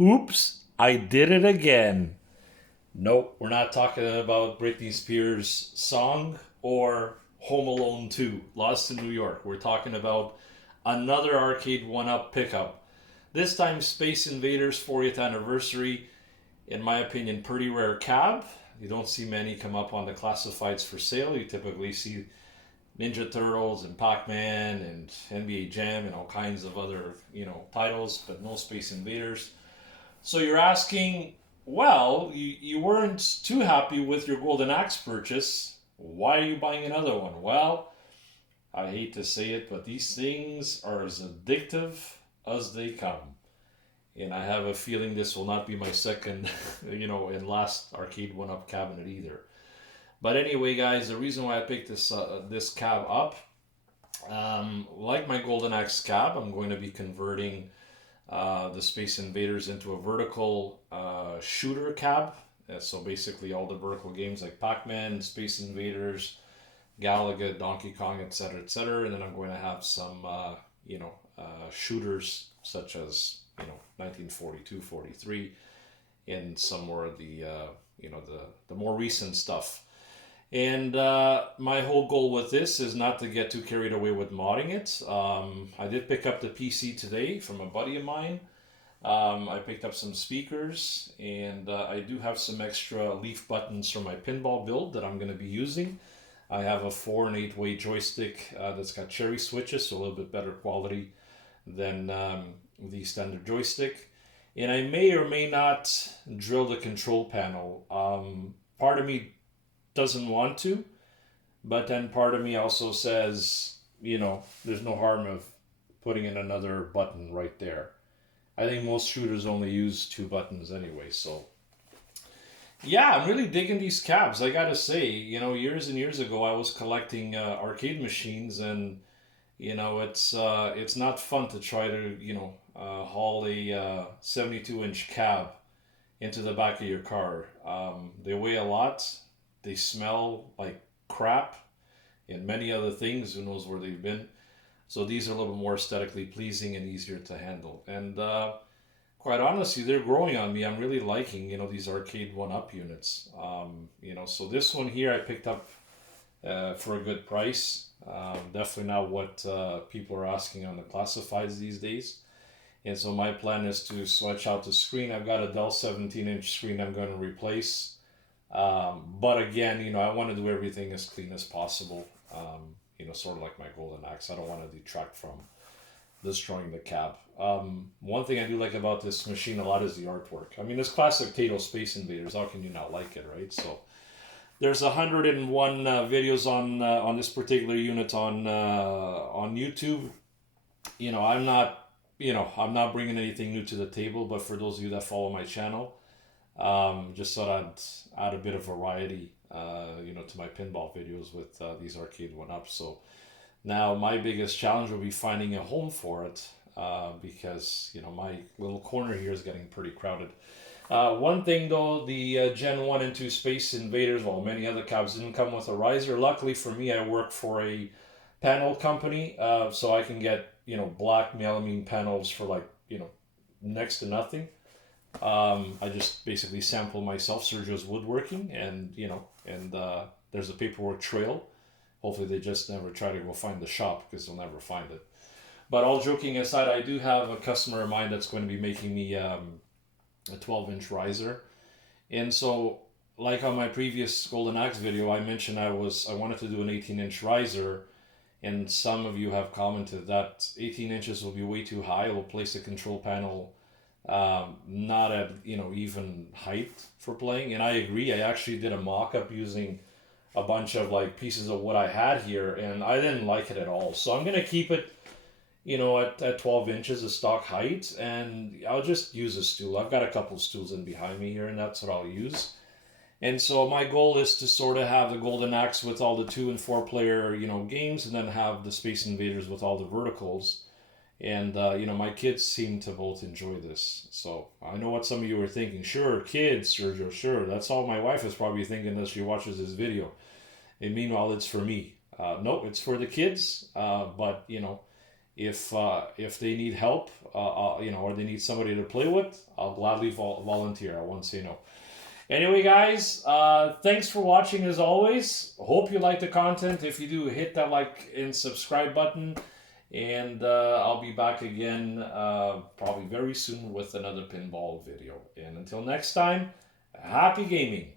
Oops, I did it again. Nope, we're not talking about Britney Spears' song or Home Alone 2, Lost in New York. We're talking about another Arcade 1 Up pickup. This time, Space Invaders 40th anniversary. In my opinion, pretty rare cab. You don't see many come up on the classifieds for sale. You typically see Ninja Turtles and Pac-Man and NBA Jam and all kinds of other, titles, but no Space Invaders. So you're asking, well, you weren't too happy with your Golden Axe purchase. Why are you buying another one? Well, I hate to say it, but these things are as addictive as they come. And I have a feeling this will not be my second, and last Arcade One Up cabinet either. But anyway, guys, the reason why I picked this cab up, like my Golden Axe cab, I'm going to be converting the Space Invaders into a vertical shooter cab. So basically, all the vertical games like Pac-Man, Space Invaders, Galaga, Donkey Kong, etc., etc. And then I'm going to have some, shooters such as 1942, 43, and some more of the the more recent stuff. And my whole goal with this is not to get too carried away with modding it. I did pick up the PC today from a buddy of mine. I picked up some speakers, and I do have some extra leaf buttons from my pinball build that I'm going to be using. I have a 4 and 8-way joystick that's got cherry switches, so a little bit better quality than the standard joystick. And I may or may not drill the control panel. Part of me doesn't want to, but then part of me also says, there's no harm of putting in another button right there. I think most shooters only use two buttons anyway, so yeah, I'm really digging these cabs. I gotta say, years and years ago, I was collecting arcade machines, and it's not fun to try to haul a 72-inch cab into the back of your car. They weigh a lot. They smell like crap, and many other things. Who knows where they've been? So these are a little bit more aesthetically pleasing and easier to handle. And quite honestly, they're growing on me. I'm really liking, these arcade one-up units. So this one here I picked up for a good price. Definitely not what people are asking on the classifieds these days. And so my plan is to switch out the screen. I've got a Dell 17-inch screen I'm going to replace. But again, I want to do everything as clean as possible. Sort of like my Golden Axe. I don't want to detract from destroying the cab. One thing I do like about this machine a lot is the artwork. I mean, this classic Tato Space Invaders. How can you not like it, right? So there's 101 videos on this particular unit on YouTube. I'm not bringing anything new to the table, but for those of you that follow my channel, just thought I'd add a bit of variety, to my pinball videos with these arcade one-ups. So now my biggest challenge will be finding a home for it, because my little corner here is getting pretty crowded. One thing though, the Gen 1 and 2 Space Invaders, well, many other cabs didn't come with a riser. Luckily for me, I work for a panel company, so I can get black melamine panels for like next to nothing. I just basically sample myself Sergio's woodworking, and there's a paperwork trail. Hopefully, they just never try to go find the shop because they'll never find it. But all joking aside, I do have a customer of mine that's going to be making me a 12-inch riser, and so like on my previous Golden Axe video, I mentioned I wanted to do an 18-inch riser, and some of you have commented that 18 inches will be way too high. It will place the control panel not at even height for playing, and I agree. I actually did a mock-up using a bunch of like pieces of what I had here, and I didn't like it at all. So I'm gonna keep it at 12 inches of stock height, and I'll just use a stool. I've got a couple stools in behind me here, and that's what I'll use. And so my goal is to sort of have the Golden Axe with all the 2 and 4 player games, and then have the Space Invaders with all the verticals. And my kids seem to both enjoy this. So I know what some of you are thinking. Sure, kids, Sergio. Sure, that's all my wife is probably thinking as she watches this video. And meanwhile, it's for me. No, it's for the kids. But if they need help, or they need somebody to play with, I'll gladly volunteer. I won't say no. Anyway, guys, thanks for watching as always. Hope you like the content. If you do, hit that like and subscribe button. And I'll be back again probably very soon with another pinball video. And until next time, happy gaming.